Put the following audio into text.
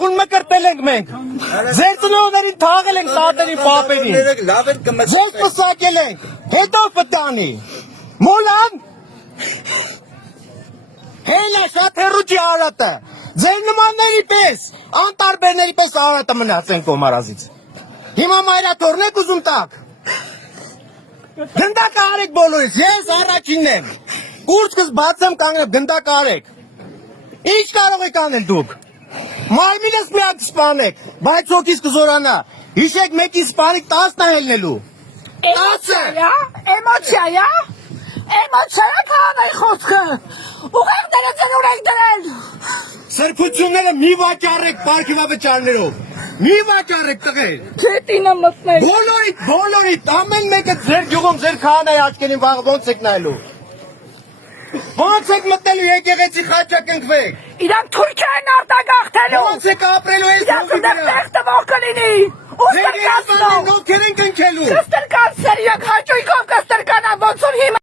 Խուն մկրտել ենք մենք։ Ձեր ծնողներին թաղել ենք տատերին, պապերին։ Ձեզ պսակել ենք, հետո պտանի։ Մոլան։ Հելա շատ հեռու չի Արարատը։ Ձեր նմանների պես, անտարբերների պես Արարատը մնացեն կոմարազից։ Հիմա մայրաթորն եք ուզում տակ։ Գնդակը արեք բոլորից, ես առաջինն եմ։ Կուրծքս բացեմ կանգնեմ, գնդակը արեք։ Ինչ կարող եք անել դուք։ Մարմինս միակ սպանեք, բայց հոգիս կզորանա։ Հիշեք մեկի սպանիկ 10 նահելնելու։ 10-ը։ Էմոցիա, էմոցիա քաղաքի խոսքը։ Ուղեղ դրեցել ուրեք դրել։ Սրբությունները մի վաճառեք պարքիվավճարներով։ Մի վաճառեք տղեր։ Քետինը մտնել։ Բոլորիդ, ամեն մեկը ձեր գյուղում ձեր քահանայի աչքերին վաղ ոնց եք նայելու։ Ոնց եք մտնելու եկեղեցի խաչակնքվեք։ Իրանք Թուրքիա են արտագաղթելու։ Ոնց եք ապրելու այս հողի վրա։ Իրանք տեղ տվող կլինի։ Ձեր երեխաներն ովքեր են կնքելու։ Կստրկան սերյակ հայ